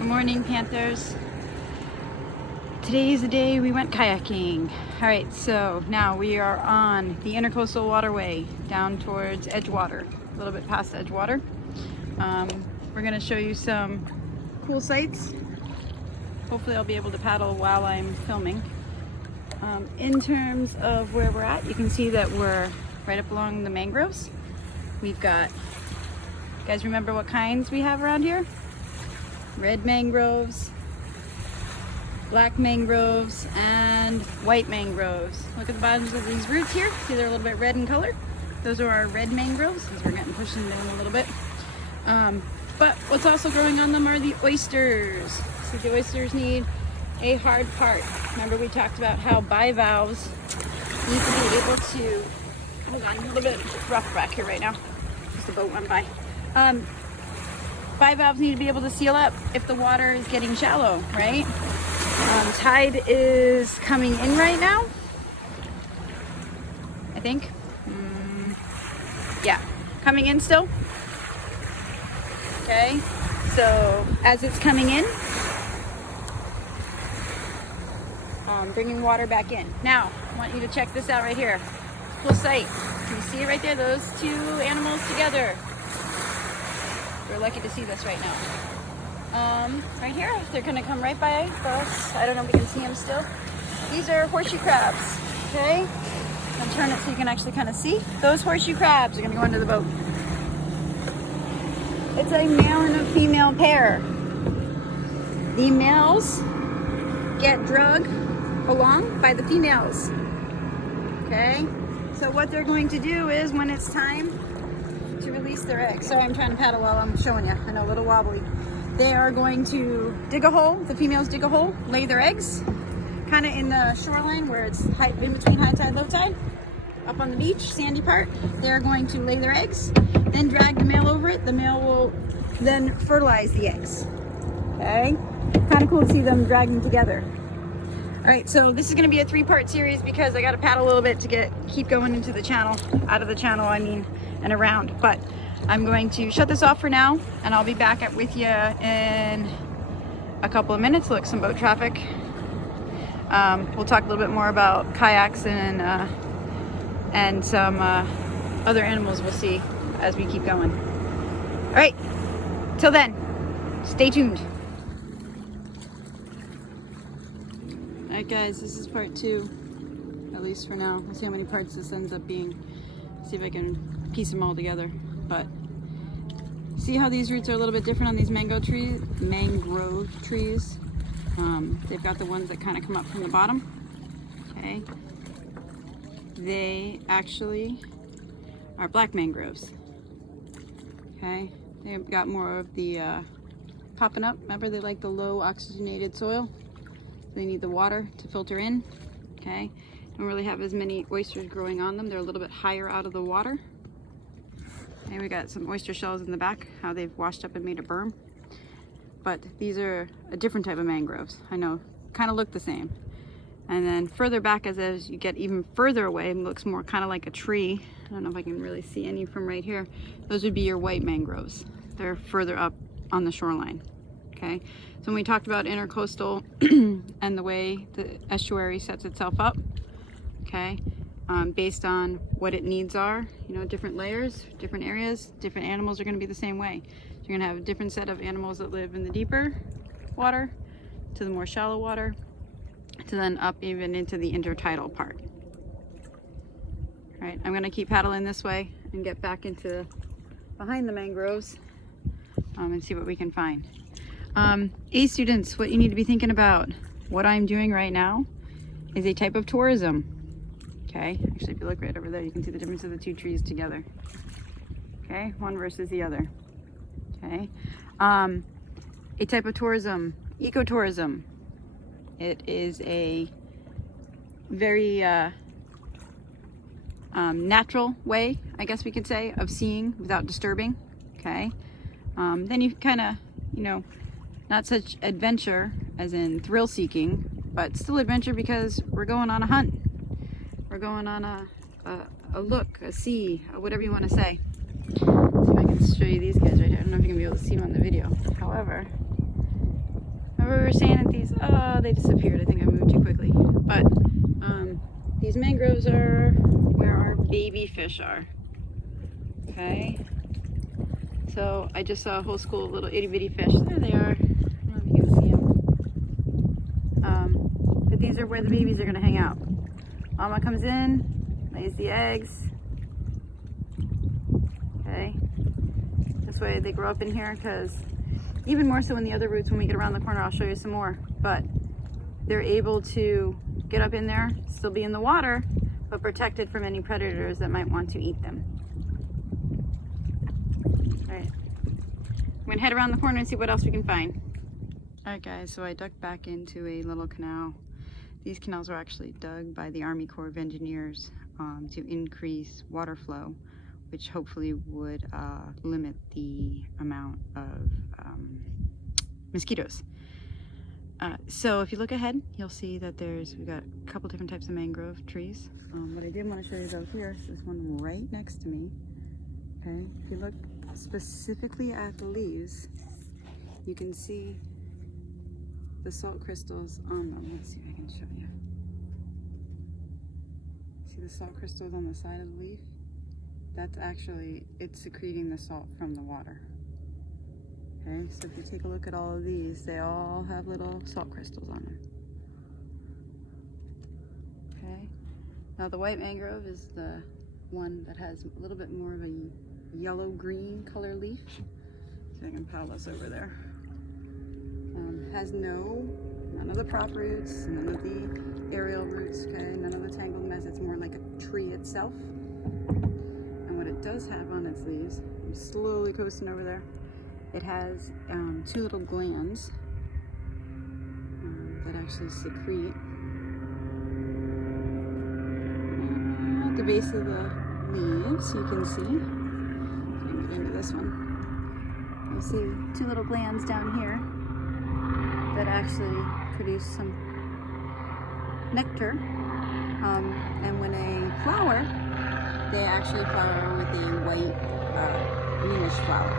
Good morning, Panthers. Today's the day we went kayaking. All right, so now we are on the Intercoastal Waterway down towards Edgewater, a little bit past Edgewater. We're gonna show you some cool sights. Hopefully I'll be able to paddle while I'm filming. In terms of where we're at, you can see that we're right up along the mangroves. We've got, you guys remember what kinds we have around here? Red mangroves, black mangroves, and white mangroves. Look at the bottoms of these roots here. See, they're a little bit red in color. Those are our red mangroves, as we're getting pushing down a little bit. But what's also growing on them are the oysters. See, the oysters need a hard part. Remember we talked about how bivalves need to be able to, hold on, a little bit rough back here right now. Just a boat went by. Bivalves need to be able to seal up if the water is getting shallow, right? Tide is coming in right now, I think. Yeah, coming in still. Okay, so as it's coming in, bringing water back in. Now, I want you to check this out right here. Cool sight. Can you see it right there? Those two animals together. We're lucky to see this right now. Right here, they're gonna come right by us. I don't know if we can see them still. These are horseshoe crabs, okay? I'll turn it so you can actually kind of see. Those horseshoe crabs are gonna go into the boat. It's a male and a female pair. The males get drugged along by the females, okay? So what they're going to do is when it's time to release their eggs. Sorry, I'm trying to paddle while I'm showing you. I know, a little wobbly. They are going to dig a hole. The females dig a hole, lay their eggs, kind of in the shoreline where it's in between high tide, low tide. Up on the beach, sandy part, they're going to lay their eggs, then drag the male over it. The male will then fertilize the eggs. Okay? Kind of cool to see them dragging together. All right, so this is going to be a 3-part series because I got to paddle a little bit to keep going into the channel, out of the channel, I mean, and around. But I'm going to shut this off for now, and I'll be back with you in a couple of minutes. Look, some boat traffic. We'll talk a little bit more about kayaks and some other animals we'll see as we keep going. All right, till then, stay tuned. All right, guys, this is part 2, at least for now. We'll see how many parts this ends up being. See if I can piece them all together. But see how these roots are a little bit different on these mangrove trees. They've got the ones that kind of come up from the bottom. Okay, they actually are black mangroves. Okay, they've got more of the popping up. Remember, they like the low oxygenated soil. They need the water to filter in. Okay, don't really have as many oysters growing on them. They're a little bit higher out of the water. Okay, we got some oyster shells in the back, how they've washed up and made a berm. But these are a different type of mangroves. I know, kind of look the same. And then further back, as you get even further away, it looks more kind of like a tree. I don't know if I can really see any from right here. Those would be your white mangroves. They're further up on the shoreline. Okay, so when we talked about intercoastal and the way the estuary sets itself up, okay, based on what it needs are, you know, different layers, different areas, different animals are going to be the same way. So you're going to have a different set of animals that live in the deeper water to the more shallow water to then up even into the intertidal part. All right, I'm going to keep paddling this way and get back into behind the mangroves and see what we can find. A students, what you need to be thinking about, what I'm doing right now is a type of tourism. Okay, actually if you look right over there, you can see the difference of the two trees together. Okay, one versus the other. Okay, a type of tourism, ecotourism. It is a very natural way, I guess we could say, of seeing without disturbing. Okay, then you kind of, you know, not such adventure as in thrill seeking, but still adventure because we're going on a hunt. We're going on a look, a see, whatever you want to say. Let's see if I can show you these guys right here. I don't know if you can be able to see them on the video. However, remember we were saying that these, oh, they disappeared. I think I moved too quickly. But these mangroves are where our baby fish are. Okay. So I just saw a whole school of little itty bitty fish. There they are. I don't know if you can see them. But these are where the babies are going to hang out. Mama comes in, lays the eggs. Okay. This way they grow up in here, because even more so in the other roots, when we get around the corner, I'll show you some more. But they're able to get up in there, still be in the water, but protected from any predators that might want to eat them. All right. I'm gonna head around the corner and see what else we can find. All right, guys, so I ducked back into a little canal. These canals were actually dug by the Army Corps of Engineers to increase water flow, which hopefully would limit the amount of mosquitoes. So if you look ahead, you'll see that we've got a couple different types of mangrove trees. What I did want to show you though here is this one right next to me. Okay, if you look specifically at the leaves, you can see the salt crystals on them. Let's see if I can show you. See the salt crystals on the side of the leaf? That's actually, it's secreting the salt from the water. Okay, so if you take a look at all of these, they all have little salt crystals on them. Okay, now the white mangrove is the one that has a little bit more of a yellow-green color leaf. So I can pile this over there. Has none of the prop roots, none of the aerial roots, okay, none of the tangled mess. It's more like a tree itself. And what it does have on its leaves, I'm slowly coasting over there, it has two little glands that actually secrete at the base of the leaves. You can see, if I can get into this one, you see two little glands down here that actually produce some nectar, and when they flower, they actually flower with a white greenish flower.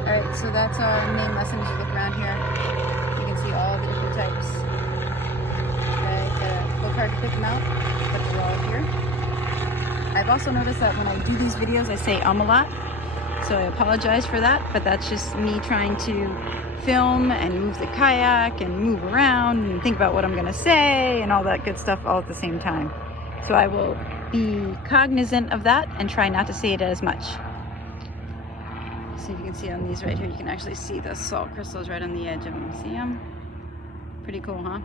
Alright, so that's our main lesson. As you look around here, you can see all the different types. Okay, a little hard to pick them out, but they're all here. I've also noticed that when I do these videos, I say a lot, so I apologize for that, but that's just me trying to film and move the kayak and move around and think about what I'm gonna say and all that good stuff all at the same time. So I will be cognizant of that and try not to say it as much. So you can see on these right here, you can actually see the salt crystals right on the edge of them. See them? Pretty cool, huh?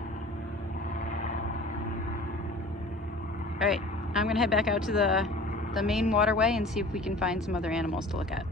All right, I'm gonna head back out to the main waterway and see if we can find some other animals to look at.